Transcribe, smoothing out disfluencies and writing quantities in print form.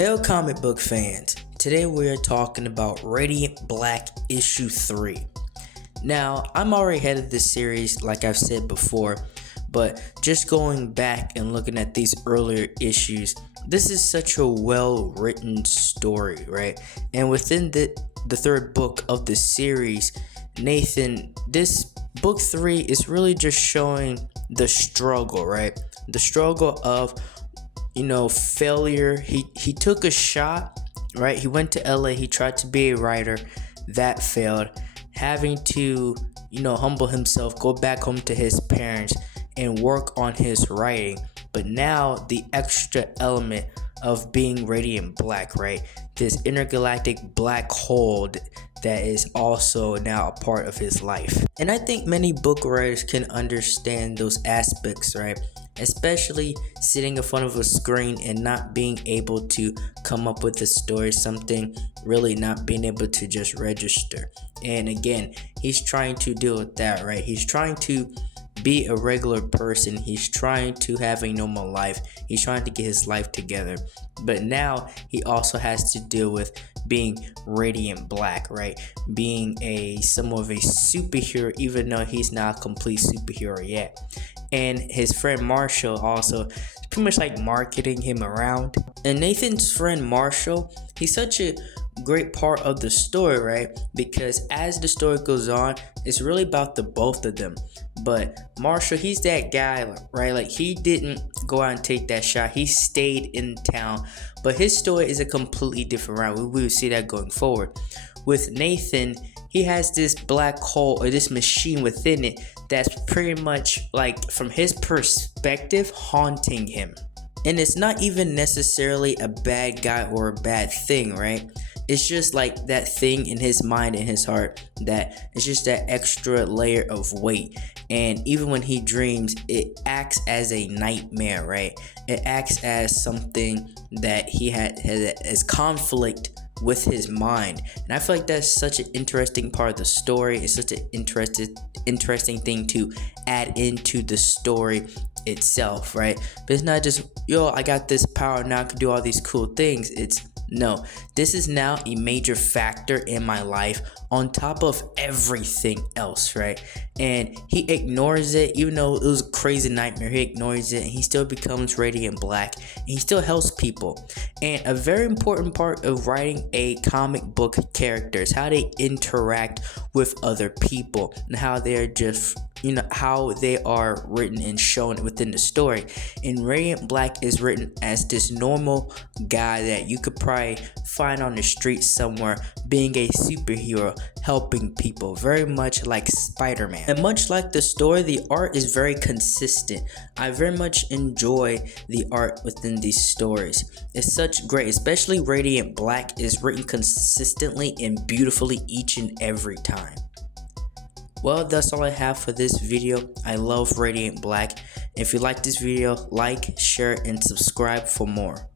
Hail comic book fans, today we are talking about Radiant Black issue 3. Now, I'm already ahead of this series like I've said before, but just going back and looking at these earlier issues, this is such a well written story, right? And within the third book of the series, Nathan, this book 3 is really just showing the struggle, right? The struggle of failure. He took a shot, right? He went to LA, he tried to be a writer, that failed, having to humble himself, go back home to his parents and work on his writing. But now the extra element of being Radiant Black, right? This intergalactic black hole that is also now a part of his life. And I think many book writers can understand those aspects, right? Especially sitting in front of a screen and not being able to come up with a story, something really not being able to just register. And again, he's trying to deal with that, right? He's trying to be a regular person. He's trying to have a normal life. He's trying to get his life together. But now he also has to deal with being Radiant Black, right? Being somewhat of a superhero, even though he's not a complete superhero yet. And his friend Marshall also pretty much like marketing him around. And Nathan's friend Marshall, he's such a great part of the story, right? Because as the story goes on, it's really about the both of them. But Marshall, he's that guy, right? Like, he didn't go out and take that shot. He stayed in town. But his story is a completely different route. We will see that going forward. With Nathan, he has this black hole or this machine within it that's pretty much like, from his perspective, haunting him. And it's not even necessarily a bad guy or a bad thing, right? It's just like that thing in his mind and his heart that it's just that extra layer of weight. And even when he dreams, it acts as a nightmare, right? It acts as something that he has as conflict with his mind. And I feel like that's such an interesting part of the story. It's such an interesting thing to add into the story itself, right? But it's not just, I got this power, now I can do all these cool things. No, this is now a major factor in my life on top of everything else, right? And he ignores it, even though it was a crazy nightmare. He ignores it and he still becomes Radiant Black and he still helps people. And a very important part of writing a comic book character is how they interact with other people and how they're just how they are written and shown within the story. And Radiant Black is written as this normal guy that you could probably find on the street somewhere, being a superhero, helping people, very much like Spider-Man. And much like the story, the art is very consistent. I very much enjoy the art within these stories. It's such great, especially Radiant Black is written consistently and beautifully each and every time. Well, that's all I have for this video. I love Radiant Black. If you like this video, like, share, and subscribe for more.